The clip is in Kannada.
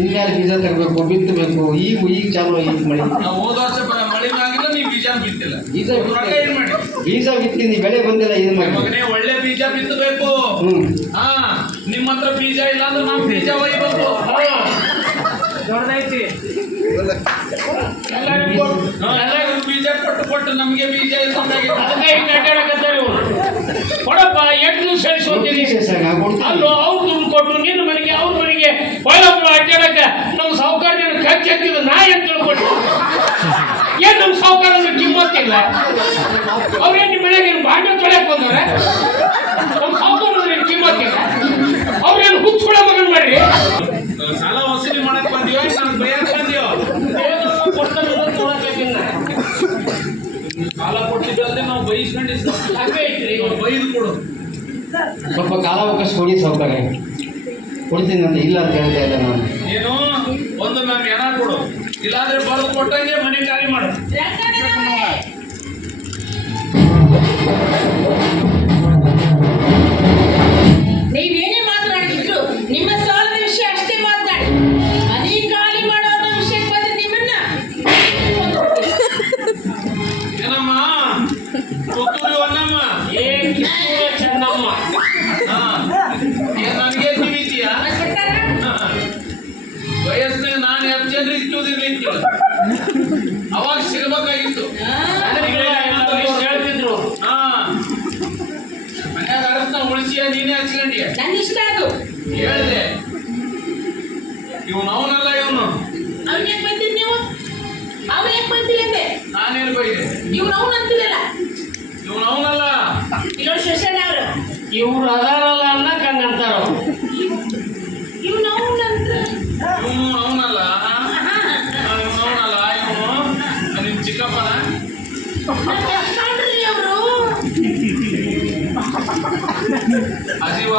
ಇನ್ಯಾರು ಬೀಜ ತರಬೇಕು, ಬಿತ್ತಬೇಕು. ಈಗ ಚಾಲು ಈಗ ಮಳೆ. ಹೋದ ವರ್ಷ ಮಳೆನೂ ಆಗಿಲ್ಲ, ನೀವು ಬೀಜ ಬಿತ್ತಿಲ್ಲ. ಬೀಜ ಬಿತ್ತೀನಿ, ಬೆಳೆ ಬಂದಿಲ್ಲ. ಇದು ಮಾಡಿ ಮಗನೇ, ಒಳ್ಳೆ ಬೀಜ ಬಿತ್ತಬೇಕು. ನಿಮ್ಮ ಹತ್ರ ಬೀಜ ಇಲ್ಲ ಅಂದ್ರೆ ನಾವು ಬೀಜ ಒಯ್ಬೇಕು. ದೊಡ್ಡದೈತಿ ಎಲ್ಲರಿಗೂ ಬೀಜ ಕೊಟ್ಟು ನಮಗೆ ಬೀಜ ಇಲ್ಲ. ಕೊಡಪ್ಪ, ಎಷ್ಟು ಸೇರಿಸೋತೀನಿ ಅಲ್ಲೋ. ಅವ್ರು ದುಡ್ಡು ಕೊಟ್ಟು ನಿನ್ನ ಮನೆಗೆ ಅವ್ರ ಮನೆಗೆ ಒಳಗೊಬ್ಬರು ಅಡ್ಡಾಡಕ ನಮ್ಮ ಸಾವುಕಾರ ಖರ್ಚು ಹಾಕಿದ ನಾ ಏನು ತಿಳ್ಕೊಟ್ಟು? ಏನ್ ನಮ್ಮ ಸಾವುಕಾರ ಅಂದ್ರೆ ಕಿಮ್ಮತ್ತಿಲ್ಲ. ಅವ್ರೇನು ನಿಮ್ಮ ಮನೆಗೆ ಬಾಂಡೆ ತೊಳೆಯಕ್ ಬಂದವ್ರ? ನಮ್ಮ ಸಾವುಕಾರ ಅಂದ್ರೆ ಕಿಮ್ಮತ್ತಿಲ್ಲ. ಅವ್ರೇನು ಹುಚ್ಚುಳ ಮಗನ್ ಮಾಡ್ರಿ. ಸಾಲ ವಸೂಲಿ ಮಾಡಕ್ ಬಂದೀವ, ನಾನು ಬಯಕ್ ಬಂದೀವ. ಸಾಲ ಕೊಟ್ಟಿದ್ದಲ್ಲದೆ ನಾವು ಬೈಸ್ಕೊಂಡಿದ್ದು ಹಾಗೆ ಐತ್ರಿ. ಬೈದು ಕೊಡು. ಸ್ವಲ್ಪ ಕಾಲಾವಕಾಶ ಕೊಡಿ ಸಾವುಕಾರ. ಕೊಡ್ತೀನಿ ಅಂತ ಇಲ್ಲ ಅಂತ ಹೇಳ್ತಾ ಇಲ್ಲ ನಾನು. ಏನು ಒಂದು ಮ್ಯಾಮ್ ಹೆಣ ಕೊಡು, ಇಲ್ಲಾಂದ್ರೆ ಬರೆದು ಕೊಟ್ಟಂಗೆ ಮನೆ ಖಾಲಿ ಮಾಡು. ನೀವೇನೇ ಮಾತನಾಡಿದ್ರು ನಿಮ್ಮ ಸಾಲದ ವಿಷಯ ಅಷ್ಟೇ ಮಾತನಾಡಿ. ಮನೆ ಖಾಲಿ ಮಾಡೋದ್ರ ವಿಷಯಕ್ಕೆ ಬಂದ್ರೆ ನಿಮ್ಮನ್ನ ಏನಮ್ಮ ಪುತ್ತೂರಿ ಹೊನ್ನಮ್ಮ, ಚೆನ್ನಮ್ಮ, ನನಗೆ ತಿಳಿತೀಯ? ವಯಸ್ಸಿನಾಗ ನಾನು ಎರಡು ಜನರು ಇಟ್ಟುದಿರ್ಲಿಕ್ಕಿಲ್ಲ, ಅವಾಗ ಸಿಗಬೇಕಾಗಿತ್ತು. ಹೇಳ್ತಿದ್ರು ಮನ್ಯಾಗ ಅರಸ್ನ ಉಳಿಸಿಯ, ನೀನೇ ಹಚ್ಕೊಂಡಿಯ. ನನ್ನ ಇಷ್ಟ ಅದು. ಹೇಳ್ದೆ ಇವನು ಅವನಲ್ಲ, ಇವನು ಅವ್ನಿಗೆ ಬಂದಿದ್ ನೀವು, ಅವ್ನಿಗೆ ಬಂದಿಲ್ಲ ಅಂದೆ. ನಾನೇನು ಬೈದೆ? ಇವ್ನು ಅವ್ನು ಅಂತಿರಲ್ಲ, ಇವನು ಅವನಲ್ಲ. ಇಲ್ಲೊಂದು ಶಶನ ಅವರು ಇವ್ರು ಅದಾರಲ್ಲ ಅನ್ನಕ್ ಹಂಗಂತಾರ. ಇವ್ನು ಅವ್ನು ಅಂತ. ಇವನು ಅವನಲ್ಲ, ಇವನು ಅವನಲ್ಲ. ಇವನು ನಿಮ್ ಚಿಕ್ಕಪ್ಪನ ಕಾಣ್ರಿ ಅವರು ಅಜೀವ.